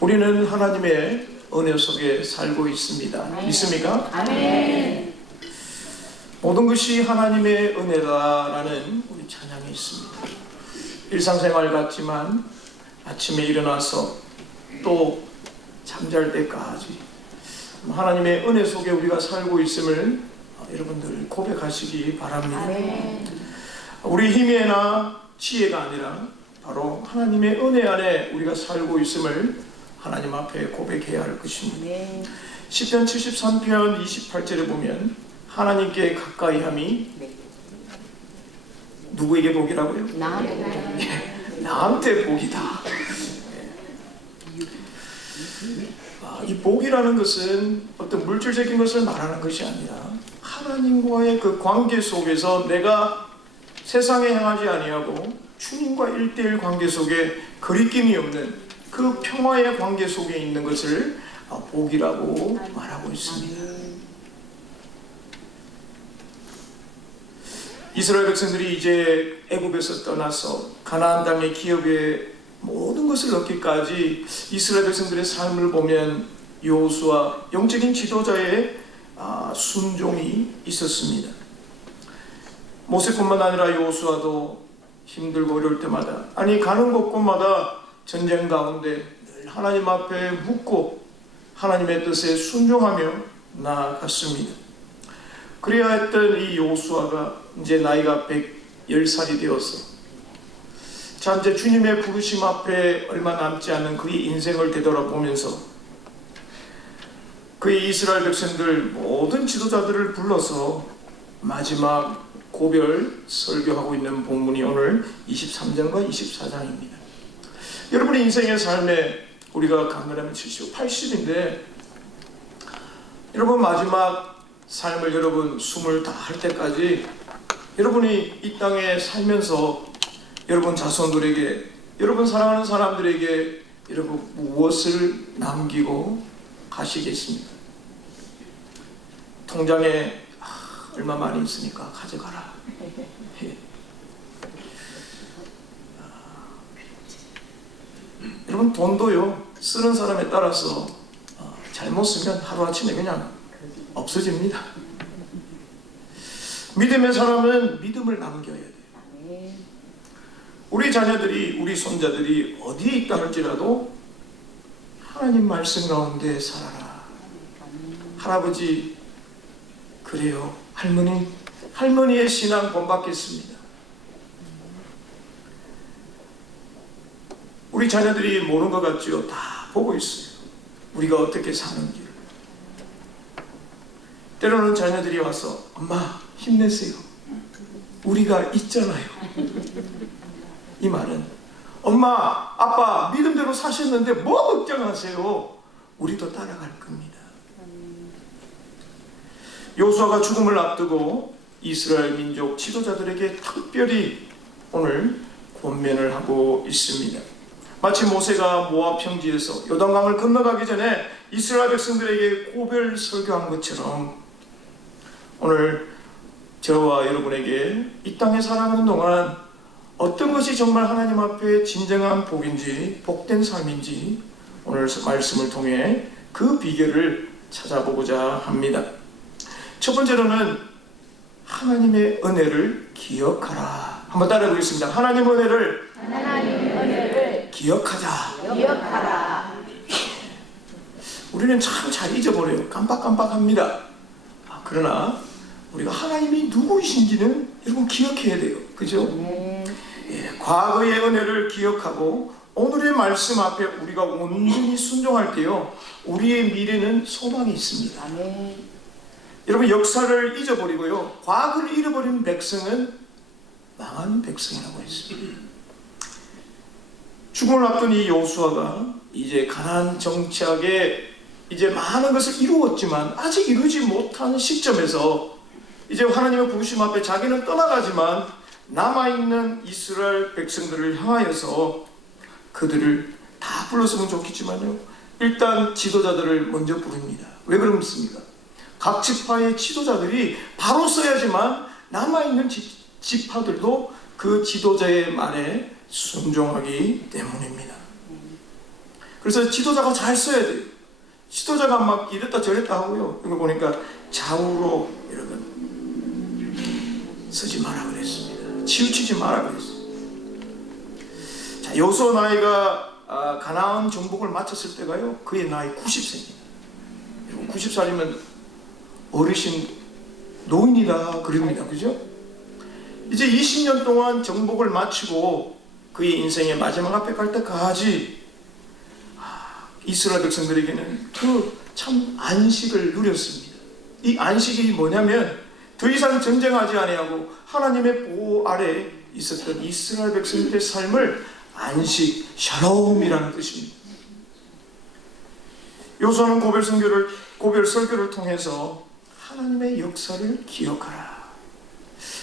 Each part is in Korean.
우리는 하나님의 은혜 속에 살고 있습니다. 아멘. 믿습니까? 아멘. 모든 것이 하나님의 은혜다라는 우리 찬양이 있습니다. 일상생활 같지만 아침에 일어나서 또 잠잘 때까지 하나님의 은혜 속에 우리가 살고 있음을 여러분들 고백하시기 바랍니다. 아멘. 우리 힘이나 지혜가 아니라 바로 하나님의 은혜 안에 우리가 살고 있음을 하나님 앞에 고백해야 할 것입니다. 네. 시편 73편 28절에 보면 하나님께 가까이함이 네. 누구에게 복이라고요? 나한테 복이다. 이 복이라는 것은 어떤 물질적인 것을 말하는 것이 아니라 하나님과의 그 관계 속에서 내가 세상에 향하지 아니하고 주님과 1:1 관계 속에 거리낌이 없는 그 평화의 관계 속에 있는 것을 복이라고 말하고 있습니다. 이스라엘 백성들이 이제 애굽에서 떠나서 가나안 땅의 기업의 모든 것을 얻기까지 이스라엘 백성들의 삶을 보면 여호수아 영적인 지도자의 순종이 있었습니다. 모세뿐만 아니라 여호수아도 힘들고 어려울 때마다 가는 곳곳마다 전쟁 가운데 늘 하나님 앞에 묻고 하나님의 뜻에 순종하며 나아갔습니다. 그래야 했던 이 여호수아가 이제 나이가 110살이 되어서 이제 주님의 부르심 앞에 얼마 남지 않은 그의 인생을 되돌아보면서 그의 이스라엘 백성들 모든 지도자들을 불러서 마지막 고별 설교하고 있는 본문이 오늘 23장과 24장입니다. 여러분의 인생의 삶에 우리가 강건하면 70, 80인데 여러분 마지막 삶을 여러분 숨을 다 할 때까지 여러분이 이 땅에 살면서 여러분 자손들에게 여러분 사랑하는 사람들에게 여러분 무엇을 남기고 가시겠습니까? 통장에 얼마 많이 있으니까 가져가라. 여러분 돈도요 쓰는 사람에 따라서 잘못 쓰면 하루아침에 그냥 없어집니다. 믿음의 사람은 믿음을 남겨야 돼요. 우리 자녀들이 우리 손자들이 어디에 있다 할지라도 하나님 말씀 가운데 살아라. 할아버지 그래요. 할머니의 신앙 본받겠습니다. 우리 자녀들이 모르는 것 같죠? 다 보고 있어요. 우리가 어떻게 사는지. 때로는 자녀들이 와서 엄마 힘내세요. 우리가 있잖아요. 이 말은 엄마 아빠 믿음대로 사셨는데 뭐 걱정하세요. 우리도 따라갈 겁니다. 여호수아가 죽음을 앞두고 이스라엘 민족 지도자들에게 특별히 오늘 권면을 하고 있습니다. 마치 모세가 모압 평지에서 요단강을 건너가기 전에 이스라엘 백성들에게 고별 설교한 것처럼 오늘 저와 여러분에게 이 땅에 살아가는 동안 어떤 것이 정말 하나님 앞에 진정한 복인지 복된 삶인지 오늘 말씀을 통해 그 비결을 찾아보고자 합니다. 첫 번째로는 하나님의 은혜를 기억하라. 한번 따라해 보겠습니다. 하나님의 은혜를 기억하자. 우리는 참 잘 잊어버려요. 깜빡깜빡합니다. 그러나 우리가 하나님이 누구이신지는 여러분 기억해야 돼요. 그죠? 과거의 은혜를 기억하고 오늘의 말씀 앞에 우리가 온전히 순종할 때요 우리의 미래는 소망이 있습니다. 여러분 역사를 잊어버리고요 과거를 잃어버린 백성은 망한 백성이라고 했습니다. 죽음을 앞둔 이 여호수아가 이제 가나안 정착에 이제 많은 것을 이루었지만 아직 이루지 못한 시점에서 이제 하나님의 부르심 앞에 자기는 떠나가지만 남아있는 이스라엘 백성들을 향하여서 그들을 다 불렀으면 좋겠지만요 일단 지도자들을 먼저 부릅니다. 왜 그렇습니까? 각 지파의 지도자들이 바로 써야지만 남아있는 지파들도 그 지도자의 말에 순종하기 때문입니다. 그래서 지도자가 잘 써야 돼요. 지도자가 막 이랬다 저랬다 하고요. 이거 보니까 좌우로 여러분 쓰지 마라 그랬습니다. 치우치지 마라 그랬습니다. 자, 여호수아 나이가 가나안 정복을 마쳤을 때가요, 그의 나이 90세입니다. 90살이면 어르신 노인이다 그럽니다. 그죠? 이제 20년 동안 정복을 마치고 그의 인생의 마지막 앞에 갈 때까지 이스라엘 백성들에게는 그 참 안식을 누렸습니다. 이 안식이 뭐냐면 더 이상 전쟁하지 아니하고 하나님의 보호 아래 있었던 이스라엘 백성들의 삶을 안식, 샬롬이라는 뜻입니다. 여호수아는 고별 설교를 통해서 하나님의 역사를 기억하라.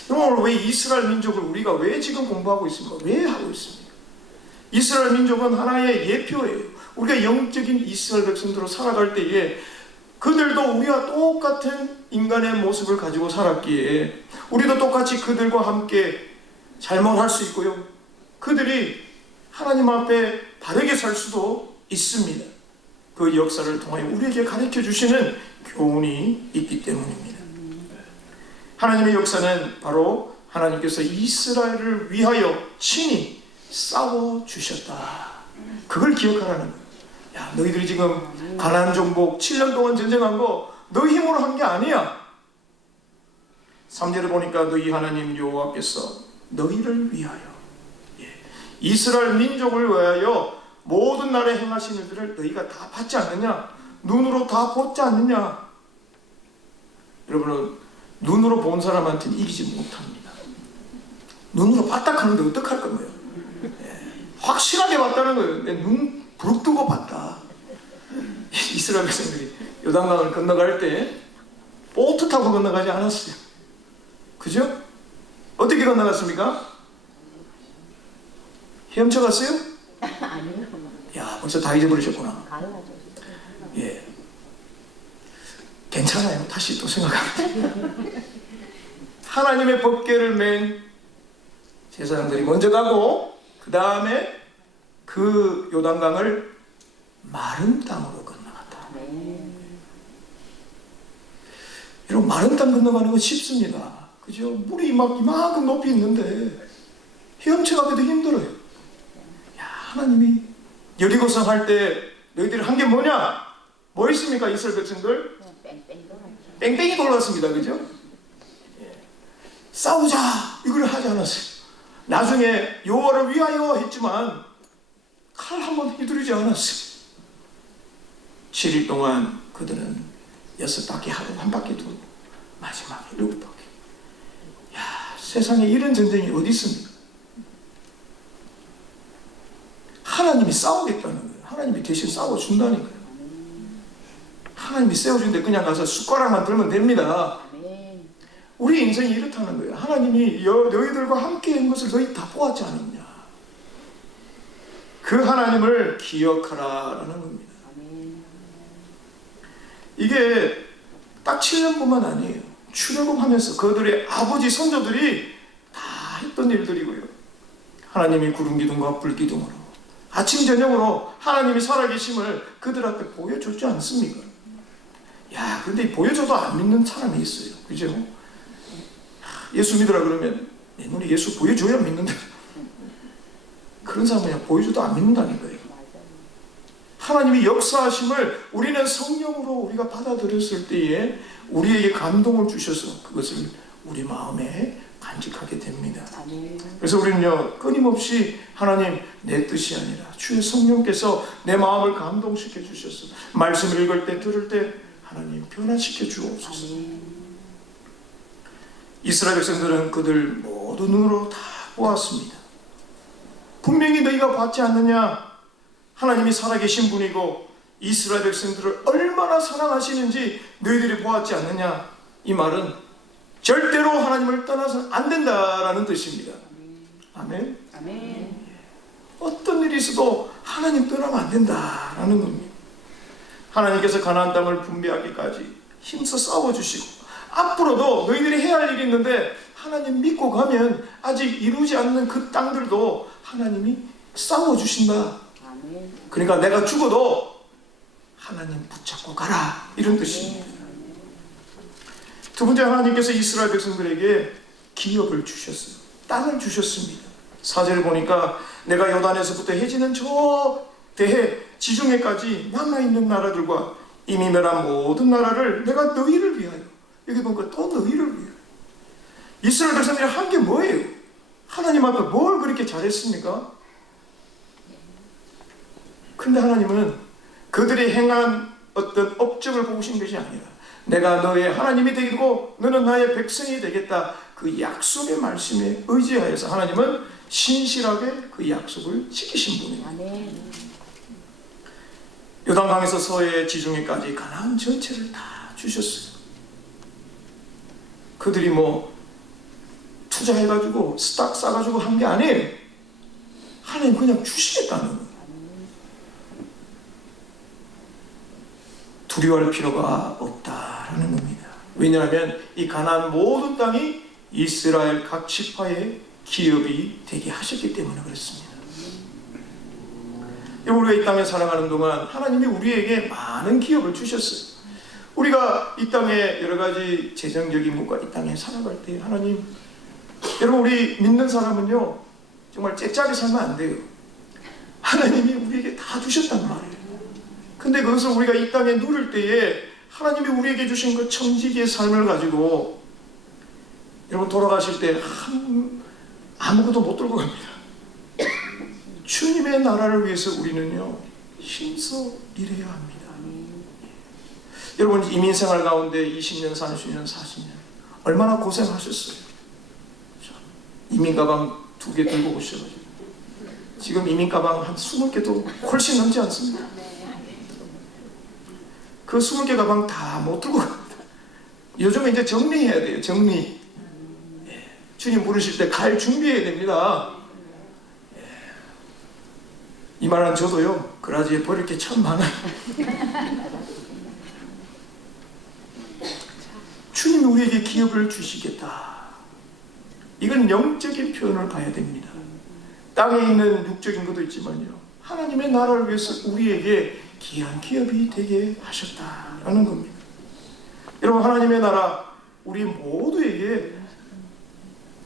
오늘 왜 이스라엘 민족을 우리가 왜 지금 공부하고 있습니까? 왜 하고 있습니까? 이스라엘 민족은 하나의 예표예요. 우리가 영적인 이스라엘 백성들로 살아갈 때에 그들도 우리와 똑같은 인간의 모습을 가지고 살았기에 우리도 똑같이 그들과 함께 잘못할 수 있고요. 그들이 하나님 앞에 바르게 살 수도 있습니다. 그 역사를 통하여 우리에게 가르쳐 주시는 교훈이 있기 때문입니다. 하나님의 역사는 바로 하나님께서 이스라엘을 위하여 친히 싸워주셨다. 그걸 기억하라는 거예요. 야, 너희들이 지금 가나안 정복 7년 동안 전쟁한 거 너희 힘으로 한 게 아니야. 3절에 보니까 너희 하나님 여호와께서 너희를 위하여, 이스라엘 민족을 위하여 모든 날에 행하신 일들을 너희가 다 받지 않느냐? 눈으로 다 보지 않느냐? 여러분은 눈으로 본 사람한테는 이기지 못합니다. 눈으로 봤다 하는데 어떡할 거예요? 확실하게 봤다는 거예요. 내 눈 부릅뜨고 봤다. 이스라엘 백성들이 요단강을 건너갈 때 보트 타고 건너가지 않았어요. 그죠? 어떻게 건너갔습니까? 헤엄쳐 갔어요? 아니요. 야, 벌써 다 잊어버리셨구나. 예. 괜찮아요. 다시 또 생각합니다. 하나님의 법궤를 맨 제사장들이 먼저 가고 그 다음에 그 요단강을 마른 땅으로 건너갔다. 이런 마른 땅 건너가는 건 쉽습니다. 그죠? 물이 막 이만큼 높이 있는데 헤엄쳐 가기도 힘들어요. 야, 하나님이 여리고성 할 때 너희들이 한 게 뭐냐? 뭐 있습니까? 이스라엘 백성들? 뺑뺑이 돌았습니다. 그죠? 싸우자! 이걸 하지 않았어요. 나중에 여호와를 위하여 했지만 칼 한 번 휘두르지 않았어요. 7일 동안 그들은 6바퀴 하루 한 바퀴 돌고 마지막에 7바퀴. 야, 세상에 이런 전쟁이 어디 있습니까? 하나님이 싸우겠다는 거예요. 하나님이 대신 싸워준다니까요. 하나님이 세워준데 그냥 가서 숟가락만 들면 됩니다. 우리 인생이 이렇다는 거예요. 하나님이 너희들과 함께 한 것을 너희 다 보았지 않았냐. 그 하나님을 기억하라라는 겁니다. 이게 딱 7년뿐만 아니에요. 출애굽하면서 그들의 아버지 선조들이 다 했던 일들이고요. 하나님이 구름 기둥과 불 기둥으로 아침 저녁으로 하나님이 살아계심을 그들 앞에 보여줬지 않습니까? 야, 근데 보여줘도 안 믿는 사람이 있어요. 그죠? 예수 믿으라 그러면 내 눈에 예수 보여줘야 믿는다. 그런 사람은 그냥 보여줘도 안 믿는다니까요. 하나님이 역사하심을 우리는 성령으로 우리가 받아들였을 때에 우리에게 감동을 주셔서 그것을 우리 마음에 간직하게 됩니다. 그래서 우리는요, 끊임없이 하나님 내 뜻이 아니라 주의 성령께서 내 마음을 감동시켜 주셔서 말씀을 읽을 때 들을 때 하나님 변화시켜 주옵소서. 이스라엘 백성들은 그들 모두 눈으로 다 보았습니다. 분명히 너희가 봤지 않느냐? 하나님이 살아계신 분이고 이스라엘 백성들을 얼마나 사랑하시는지 너희들이 보았지 않느냐? 이 말은 절대로 하나님을 떠나서는 안 된다라는 뜻입니다. 아멘. 아멘. 어떤 일이 있어도 하나님 떠나면 안 된다라는 겁니다. 하나님께서 가나안 땅을 분배하기까지 힘써 싸워주시고 앞으로도 너희들이 해야 할 일이 있는데 하나님 믿고 가면 아직 이루지 않는 그 땅들도 하나님이 싸워주신다. 그러니까 내가 죽어도 하나님 붙잡고 가라, 이런 뜻입니다. 두 번째, 하나님께서 이스라엘 백성들에게 기업을 주셨어요. 땅을 주셨습니다. 4절을 보니까 내가 요단에서부터 해지는 저 대해 지중해까지 남아있는 나라들과 이미 멸한 모든 나라를 내가 너희를 위하여, 여기 보니까 또 너희를 위하여. 이스라엘 백성들이 한 게 뭐예요? 하나님 앞에 뭘 그렇게 잘했습니까? 근데 하나님은 그들이 행한 어떤 업적을 보신 것이 아니라 내가 너의 하나님이 되고 너는 나의 백성이 되겠다, 그 약속의 말씀에 의지하여서 하나님은 신실하게 그 약속을 지키신 분입니다. 요단강에서 서해 지중해까지 가나안 전체를 다 주셨어요. 그들이 뭐 투자해가지고 스탁 싸가지고 한 게 아니에요. 하나님 그냥 주시겠다는 거예요. 두려워할 필요가 없다라는 겁니다. 왜냐하면 이 가나안 모든 땅이 이스라엘 각 지파의 기업이 되게 하셨기 때문에 그렇습니다. 우리가 이 땅에 살아가는 동안 하나님이 우리에게 많은 기업을 주셨어요. 우리가 이 땅에 여러 가지 재정적인 것과 이 땅에 살아갈 때 하나님, 여러분 우리 믿는 사람은요 정말 째짜게 살면 안 돼요. 하나님이 우리에게 다 주셨단 말이에요. 근데 그것을 우리가 이 땅에 누릴 때에 하나님이 우리에게 주신 그 청지기의 삶을 가지고 여러분 돌아가실 때 아무것도 못 들고 갑니다. 주님의 나라를 위해서 우리는요 힘써 일해야 합니다. 여러분 이민생활 가운데 20년, 30년, 40년 얼마나 고생하셨어요. 이민 가방 2개 들고 오셔가지고 지금 이민 가방 한 20개도 훨씬 넘지 않습니까? 그 20개 가방 다 못 들고 갑니다. 요즘에 이제 정리해야 돼요. 정리. 주님 부르실 때 갈 준비해야 됩니다. 이 말은 저도요 그라지에 버릴 게 참 많아요. 주님이 우리에게 기업을 주시겠다. 이건 영적인 표현을 봐야 됩니다. 땅에 있는 육적인 것도 있지만요 하나님의 나라를 위해서 우리에게 귀한 기업이 되게 하셨다라는 겁니다. 여러분 하나님의 나라 우리 모두에게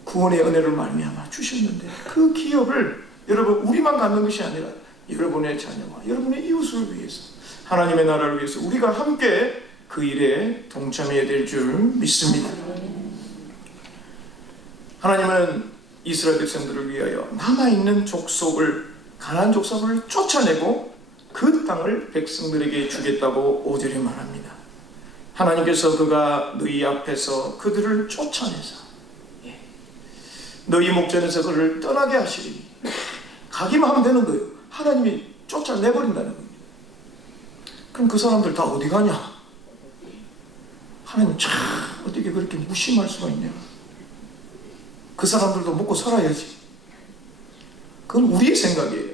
구원의 은혜를 말미암아 주셨는데 그 기업을 여러분 우리만 갖는 것이 아니라 여러분의 자녀와 여러분의 이웃을 위해서 하나님의 나라를 위해서 우리가 함께 그 일에 동참해야 될 줄 믿습니다. 하나님은 이스라엘 백성들을 위하여 남아있는 족속을 가나안 족속을 쫓아내고 그 땅을 백성들에게 주겠다고 5절에 말합니다. 하나님께서 그가 너희 앞에서 그들을 쫓아내서 너희 목전에서 그를 떠나게 하시리니 가기만 하면 되는 거예요. 하나님이 쫓아내버린다는 겁니다. 그럼 그 사람들 다 어디 가냐? 하나님 참 어떻게 그렇게 무심할 수가 있냐? 그 사람들도 먹고 살아야지. 그건 우리의 생각이에요.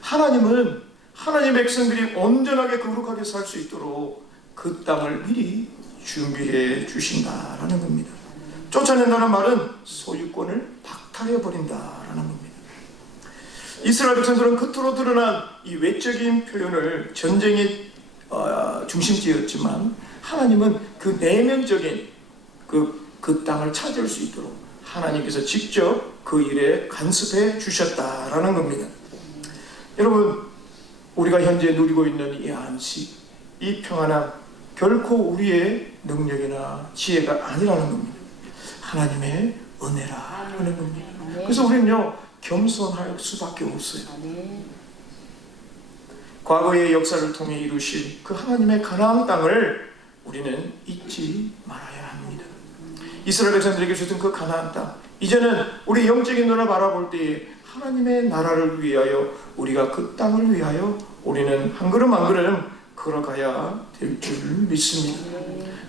하나님은 하나님의 백성들이 온전하게 거룩하게 살 수 있도록 그 땅을 미리 준비해 주신다라는 겁니다. 쫓아낸다는 말은 소유권을 박탈해 버린다라는 겁니다. 이스라엘 백성들은 겉으로 드러난 이 외적인 표현을 전쟁의 중심지였지만 하나님은 그 내면적인 그 땅을 찾을 수 있도록 하나님께서 직접 그 일에 간섭해 주셨다라는 겁니다. 여러분 우리가 현재 누리고 있는 이 안식, 이 평안함 결코 우리의 능력이나 지혜가 아니라는 겁니다. 하나님의 은혜라는 겁니다. 그래서 우리는요 겸손할 수밖에 없어요. 과거의 역사를 통해 이루실 그 하나님의 가나안 땅을 우리는 잊지 말아야 합니다. 이스라엘 백성들에게 주신 그 가나안 땅, 이제는 우리 영적인 눈을 바라볼 때에 하나님의 나라를 위하여 우리가 그 땅을 위하여 우리는 한 걸음 한 걸음 걸어가야 될 줄 믿습니다.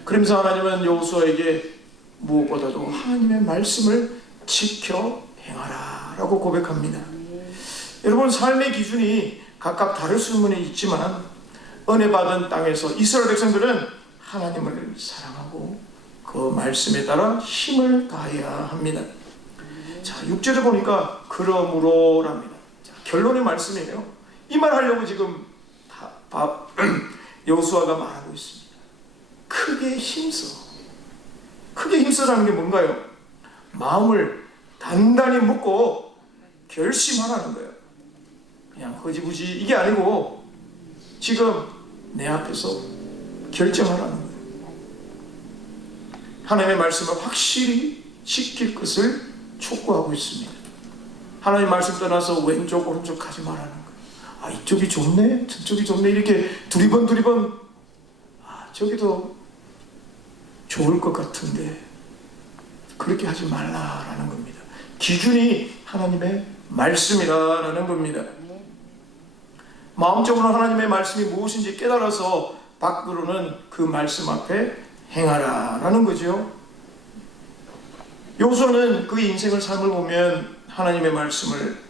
그러면서 하나님은 여호수아에게 무엇보다도 하나님의 말씀을 지켜 행하라 라고 고백합니다. 여러분 삶의 기준이 각각 다를 수는 있지만 은혜 받은 땅에서 이스라엘 백성들은 하나님을 사랑하고 그 말씀에 따라 힘을 다해야 합니다. 자, 6절을 보니까 그러므로랍니다. 자, 결론의 말씀이에요. 이 말 하려고 지금 여호수아가 말하고 있습니다. 크게 힘써. 크게 힘써라는 게 뭔가요? 마음을 단단히 먹고 결심하라는 거예요. 그냥 허지부지 이게 아니고 지금 내 앞에서 결정하라는 거예요. 하나님의 말씀을 확실히 지킬 것을 촉구하고 있습니다. 하나님 말씀 떠나서 왼쪽 오른쪽 가지 말라는 거예요. 아, 이쪽이 좋네 저쪽이 좋네 이렇게 두리번 저기도 좋을 것 같은데 그렇게 하지 말라라는 겁니다. 기준이 하나님의 말씀이라는 겁니다. 마음적으로 하나님의 말씀이 무엇인지 깨달아서 밖으로는 그 말씀 앞에 행하라라는 거죠. 여호수아는 그의 인생을 삶을 보면 하나님의 말씀을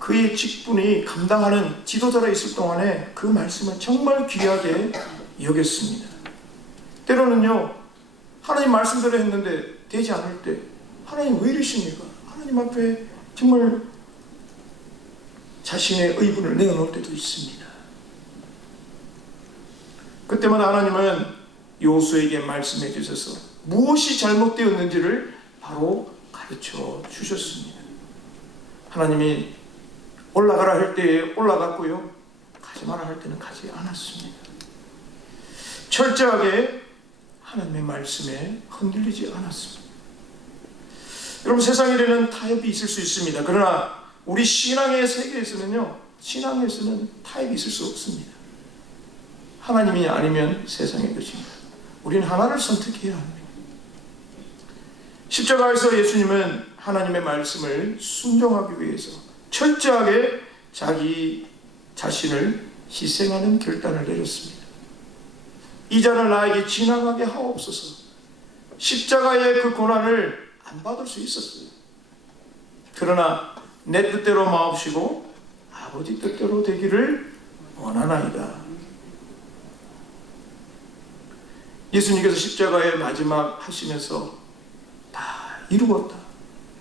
그의 직분이 감당하는 지도자로 있을 동안에 그 말씀을 정말 귀하게 여겼습니다. 때로는요, 하나님 말씀대로 했는데 되지 않을 때 하나님 왜 이러십니까? 하나님 앞에 정말 자신의 의분을 내어놓을 때도 있습니다. 그때마다 하나님은 여호수아에게 말씀해 주셔서 무엇이 잘못되었는지를 바로 가르쳐 주셨습니다. 하나님이 올라가라 할 때에 올라갔고요, 가지 마라 할 때는 가지 않았습니다. 철저하게 하나님의 말씀에 흔들리지 않았습니다. 여러분, 세상에는 타협이 있을 수 있습니다. 그러나 우리 신앙의 세계에서는요, 신앙에서는 타협이 있을 수 없습니다. 하나님이 아니면 세상의 것입니다. 우리는 하나를 선택해야 합니다. 십자가에서 예수님은 하나님의 말씀을 순종하기 위해서 철저하게 자기 자신을 희생하는 결단을 내렸습니다. 이 잔을 나에게 지나가게 하옵소서. 십자가의 그 고난을 안 받을 수 있었어요. 그러나 내 뜻대로 마옵시고 아버지 뜻대로 되기를 원하나이다. 예수님께서 십자가의 마지막 하시면서 다 이루었다.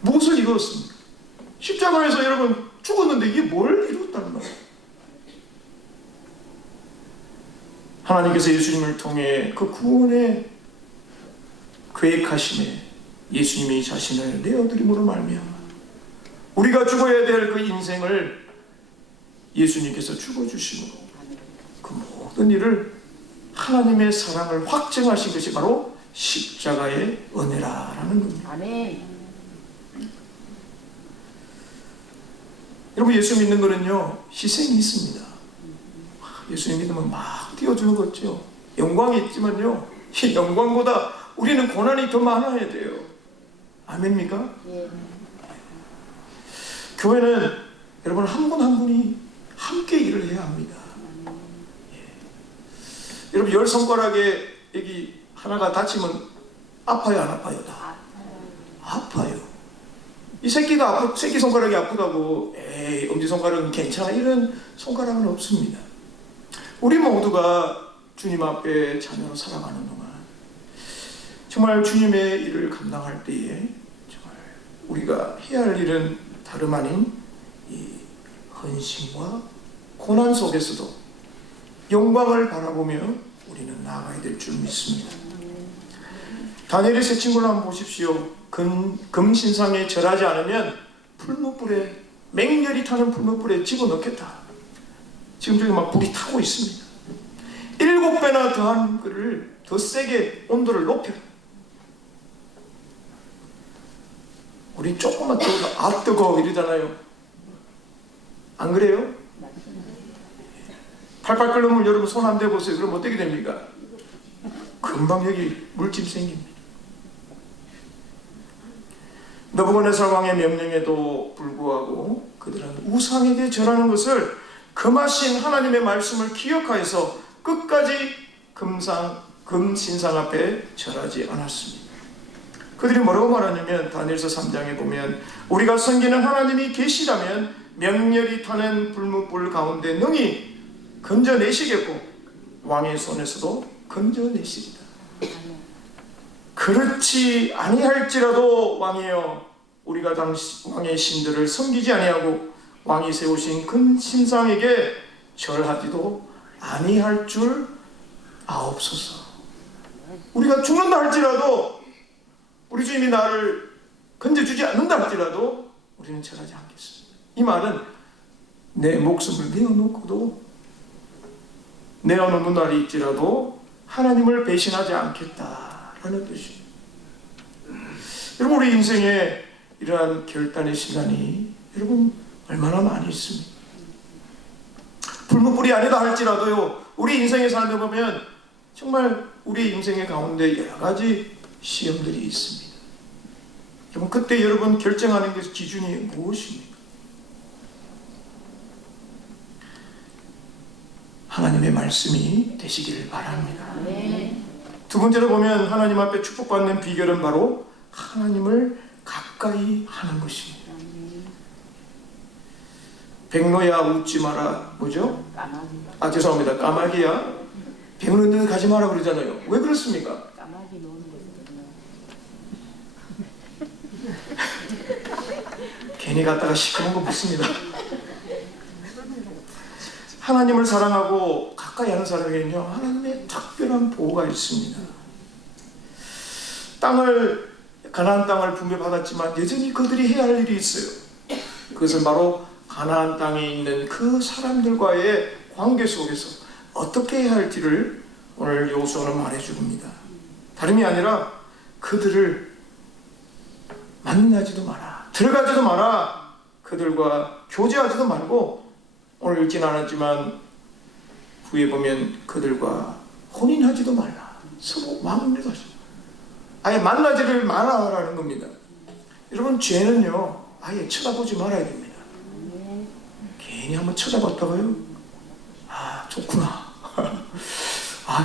무엇을 이루었습니까? 십자가에서 여러분 죽었는데 이게 뭘 이루었다는 말이에요? 하나님께서 예수님을 통해 그 구원의 계획하심에 예수님이 자신을 내어드림으로 말미암아 우리가 죽어야 될 그 인생을 예수님께서 죽어주심으로 그 모든 일을 하나님의 사랑을 확증하신 것이 바로 십자가의 은혜라는 겁니다. 아멘. 여러분, 예수 믿는 거는요, 희생이 있습니다. 예수님 믿으면 막 뛰어주는 거죠. 영광이 있지만요, 이 영광보다 우리는 고난이 더 많아야 돼요. 아멘입니까? 예. 교회는 여러분 한 분 한 분이 함께 일을 해야 합니다. 예. 여러분, 열 손가락에 여기 하나가 다치면 아파요, 안 아파요? 다 아파요. 이 새끼 손가락이 아프다고 에이 엄지손가락은 괜찮아 이런 손가락은 없습니다. 우리 모두가 주님 앞에 자녀로 살아가는 동안 정말 주님의 일을 감당할 때에 정말 우리가 해야 할 일은 다름 아닌 이 헌신과 고난 속에서도 영광을 바라보며 우리는 나아가야 될 줄 믿습니다. 다니엘의 세 친구를 한번 보십시오. 금신상에 절하지 않으면 풀무불에, 맹렬히 타는 풀무불에 집어넣겠다. 지금 저기 막 불이 타고 있습니다. 7배나 더한 그를 더 세게 온도를 높여라. 우리 조금만 뜨거워, 아 뜨거워 이러잖아요. 안 그래요? 팔팔 끓는 물 여러분 손 안 대보세요. 그럼 어떻게 됩니까? 금방 여기 물집 생깁니다. 느부갓네살 왕의 명령에도 불구하고 그들은 우상에게 절하는 것을 금하신 하나님의 말씀을 기억하여서 끝까지 금신상 앞에 절하지 않았습니다. 그들이 뭐라고 말하냐면 다니엘서 3장에 보면 우리가 섬기는 하나님이 계시다면 명렬히 타는 불무불 가운데 능히 건져내시겠고 왕의 손에서도 건져내시리다. 그렇지 아니할지라도 왕이여 우리가 당시 왕의 신들을 섬기지 아니하고 왕이 세우신 큰 신상에게 절하지도 아니할 줄 아옵소서. 우리가 죽는다 할지라도, 우리 주님이 나를 건져주지 않는다 할지라도 우리는 절하지 않겠습니다. 이 말은 내 목숨을 내어놓고도, 내어놓는 날이 있지라도 하나님을 배신하지 않겠다라는 뜻입니다. 여러분, 우리 인생에 이러한 결단의 시간이 여러분 얼마나 많이 있습니까? 불무불이 아니다 할지라도요, 우리 인생의 삶에 보면 정말 우리 인생의 가운데 여러 가지 시험들이 있습니다. 여러분, 그때 여러분 결정하는 게 기준이 무엇입니까? 하나님의 말씀이 되시길 바랍니다. 두 번째로 보면 하나님 앞에 축복받는 비결은 바로 하나님을 가까이 하는 것입니다. 백로야 웃지 마라, 뭐죠? 죄송합니다. 까마귀야 백로는 가지 마라 그러잖아요. 왜 그렇습니까? 까마귀 노는 거거든요. 괜히 갔다가 시커먼 거 묻습니다. 하나님을 사랑하고 가까이 하는 사람에게는요, 하나님의 특별한 보호가 있습니다. 가나안 땅을 분배받았지만 여전히 그들이 해야 할 일이 있어요. 그것은 바로 가나안 땅에 있는 그 사람들과의 관계 속에서 어떻게 해야 할지를 오늘 여호수아는 말해줍니다. 다름이 아니라 그들을 만나지도 마라, 들어가지도 마라, 그들과 교제하지도 말고, 오늘 읽진 않았지만 후에 보면 그들과 혼인하지도 말라, 서로 마음을 하지, 아예 만나지를 말아라는 겁니다. 여러분, 죄는요 아예 쳐다보지 말아야 됩니다. 괜히 한번 쳐다봤다가요, 좋구나,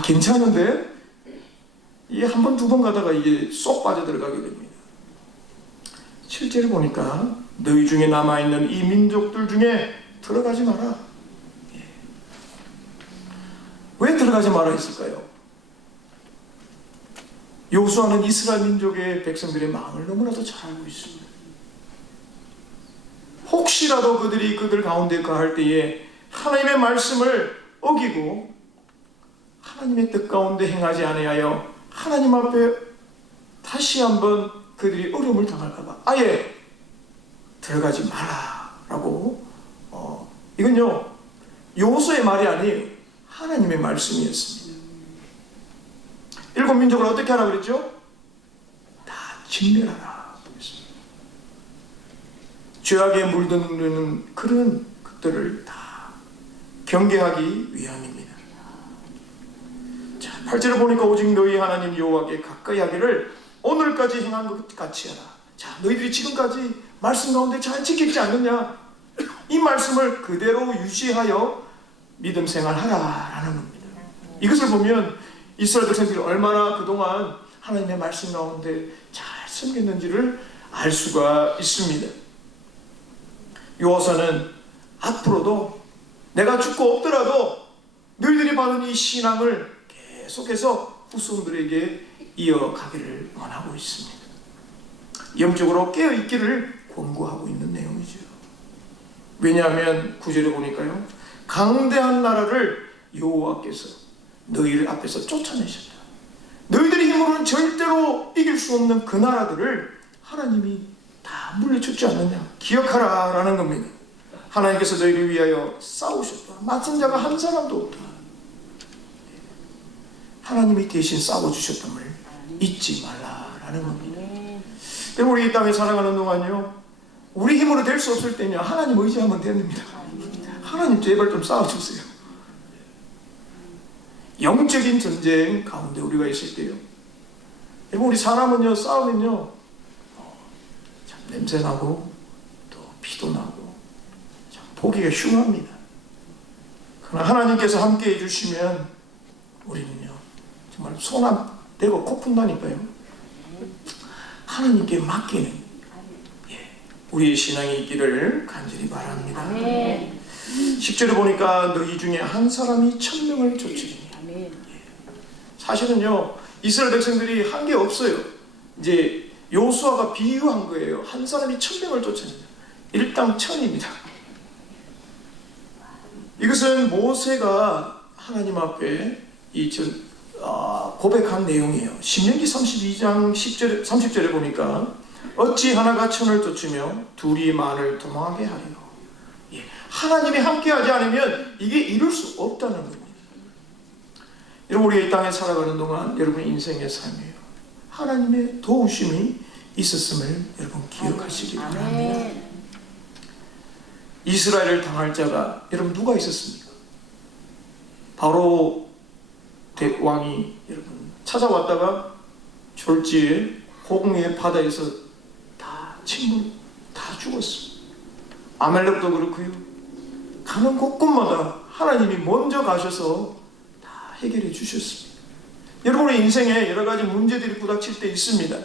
괜찮은데, 이게 한 번, 두 번 가다가 이게 쏙 빠져들어가게 됩니다. 실제로 보니까 너희 중에 남아있는 이 민족들 중에 들어가지 마라. 왜 들어가지 마라 했을까요? 여호수아는 이스라엘 민족의 백성들의 마음을 너무나도 잘 알고 있습니다. 혹시라도 그들이 그들 가운데 거할 때에 하나님의 말씀을 어기고 하나님의 뜻 가운데 행하지 아니하여 하나님 앞에 다시 한번 그들이 어려움을 당할까봐 아예 들어가지 마라라고, 이건요 여호수아의 말이 아니에요. 하나님의 말씀이었습니다. 일곱 민족을 어떻게 하라 그랬죠? 다 진멸하라 그랬습니다. 죄악에 물드는 그런 것들을 다 경계하기 위함입니다. 자, 8절을 보니까 오직 너희 하나님 여호와께 가까이 하기를 오늘까지 행한 것 같이 하라. 자, 너희들이 지금까지 말씀 가운데 잘 지키지 않느냐? 이 말씀을 그대로 유지하여 믿음 생활하라라는 겁니다. 이것을 보면 이스라엘 백성들이 얼마나 그동안 하나님의 말씀 가운데 잘 섬겼는지를 알 수가 있습니다. 여호수아는 앞으로도 내가 죽고 없더라도 너희들이 받은 이 신앙을 계속해서 후손들에게 이어가기를 원하고 있습니다. 영적으로 깨어있기를 권고하고 있는 내용이죠. 왜냐하면 9절에 보니까요, 강대한 나라를 여호와께서 너희를 앞에서 쫓아내셨다. 너희들의 힘으로는 절대로 이길 수 없는 그 나라들을 하나님이 다 물리쳤지 않느냐, 기억하라 라는 겁니다. 하나님께서 너희를 위하여 싸우셨다. 맞선 자가 한 사람도 없다. 하나님이 대신 싸워주셨음을 잊지 말라라는 겁니다. 그리고 우리 이 땅에 살아가는 동안요, 우리 힘으로 될 수 없을 때냐, 하나님 의지하면 됩니다. 하나님 제발 좀 싸워주세요. 영적인 전쟁 가운데 우리가 있을 때요, 우리 사람은요 싸우면요 참 냄새나고 또 피도 나고 참 보기가 흉합니다. 그러나 하나님께서 함께 해주시면 우리는요 정말 손 안 대고 코 푼다니까요. 하나님께 맡기는 우리의 신앙이 있기를 간절히 바랍니다. 10절에 보니까 너희 중에 한 사람이 1000명을 쫓으리니, 사실은요 이스라엘 백성들이 한 게 없어요. 이제 여호수아가 비유한 거예요. 한 사람이 1000명을 쫓아낸다. 일당 1000입니다. 이것은 모세가 하나님 앞에 고백한 내용이에요. 신명기 32장 10절에, 30절에 보니까 어찌 하나가 천을 쫓으며 둘이 만을 도망하게 하리요. 예, 하나님이 함께하지 않으면 이게 이룰 수 없다는 겁니다. 여러분, 우리가 이 땅에 살아가는 동안 여러분 인생의 삶이에요. 하나님의 도우심이 있었음을 여러분 기억하시기 바랍니다. 이스라엘을 당할 자가 여러분 누가 있었습니까? 바로 왕이 여러분 찾아왔다가 졸지에 호공의 바다에서 다 죽었습니다. 아말렉도 그렇고요. 가는 곳곳마다 하나님이 먼저 가셔서 다 해결해 주셨습니다. 여러분의 인생에 여러 가지 문제들이 부닥칠 때 있습니다.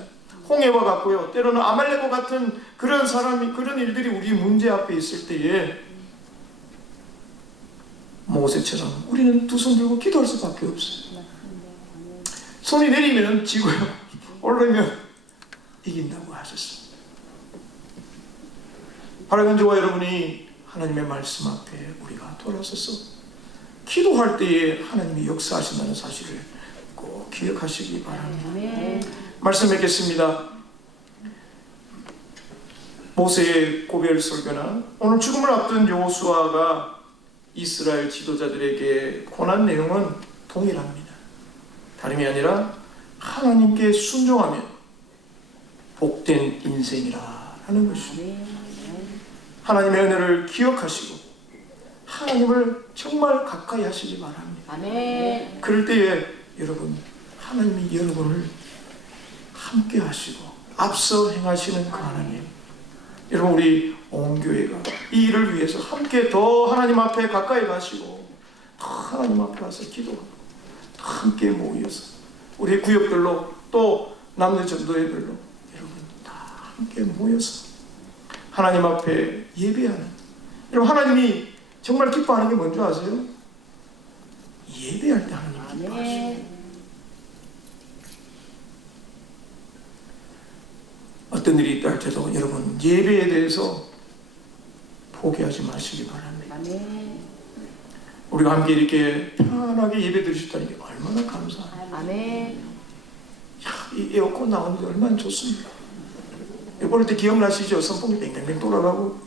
홍해와 같고요. 때로는 아말렉과 같은 그런 일들이 우리 문제 앞에 있을 때에 모세처럼 우리는 두 손 들고 기도할 수밖에 없어요. 손이 내리면 지고요. 오르면 이긴다고 하셨습니다. 바라는 저와 여러분이 하나님의 말씀 앞에 우리가 돌아서서 기도할 때에 하나님이 역사하신다는 사실을 꼭 기억하시기 바랍니다. 말씀 맺겠습니다. 모세의 고별 설교나 오늘 죽음을 앞둔 여호수아가 이스라엘 지도자들에게 권한 내용은 동일합니다. 다름이 아니라 하나님께 순종하면 복된 인생이라 하는 것입니다. 하나님의 은혜를 기억하시고 하나님을 정말 가까이 하시기 바랍니다. 아멘. 그럴 때에 여러분, 하나님이 여러분을 함께 하시고 앞서 행하시는 그 하나님, 여러분 우리 온 교회가 이 일을 위해서 함께 더 하나님 앞에 가까이 가시고 더 하나님 앞에 가서 기도하고 함께 모여서 우리 구역별로 또 남녀 전도회별로 여러분 다 함께 모여서 하나님 앞에 예배하는, 여러분 하나님이 정말 기뻐하는 게 뭔지 아세요? 예배할 때 하나님 기뻐하시고 어떤 일이 있다 할지라도 여러분 예배에 대해서 포기하지 마시기 바랍니다. 아멘. 우리가 함께 이렇게 편하게 예배 드리셨다는 게 얼마나 감사합니다. 아멘. 이 에어컨 나오는 게 얼마나 좋습니다. 이번에 때 기억나시죠? 선풍기 뱅뱅뱅 돌아가고.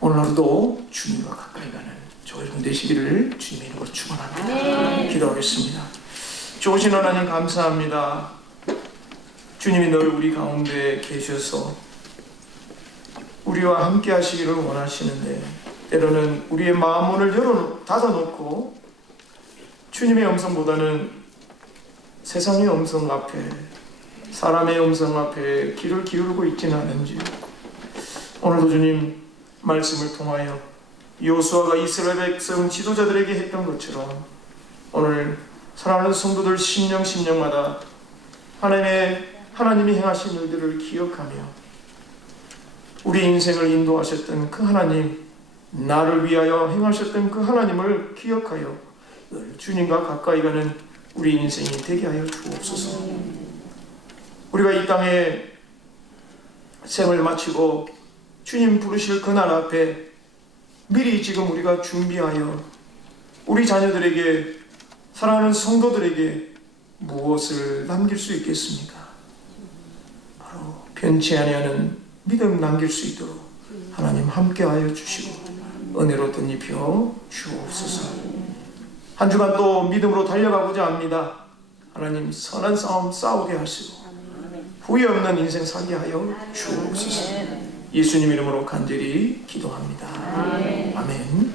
오늘 하루도 주님과 가까이 가는 저 여러분 되시기를 주님의 이름으로 축원합니다. 기도하겠습니다. 좋으신 하나님 감사합니다. 주님이 늘 우리 가운데 계셔서 우리와 함께 하시기를 원하시는데 때로는 우리의 마음문을 닫아놓고 주님의 음성보다는 세상의 음성 앞에, 사람의 음성 앞에 귀를 기울이고 있지는 않은지 오늘도 주님 말씀을 통하여 여호수아가 이스라엘 백성 지도자들에게 했던 것처럼 오늘 사랑하는 성도들 심령마다 하나님이 행하신 일들을 기억하며 우리 인생을 인도하셨던 그 하나님, 나를 위하여 행하셨던 그 하나님을 기억하여 늘 주님과 가까이 가는 우리 인생이 되게 하여 주옵소서. 우리가 이 땅에 생을 마치고 주님 부르실 그날 앞에 미리 지금 우리가 준비하여 우리 자녀들에게, 사랑하는 성도들에게 무엇을 남길 수 있겠습니까? 바로 변치 아니하는 믿음 남길 수 있도록 하나님 함께하여 주시고 은혜로 덧입혀 주옵소서. 한 주간 또 믿음으로 달려가고자 합니다. 하나님 선한 싸움 싸우게 하시고 후회 없는 인생 살게 하여 주옵소서. 예수님 이름으로 간절히 기도합니다. 아멘.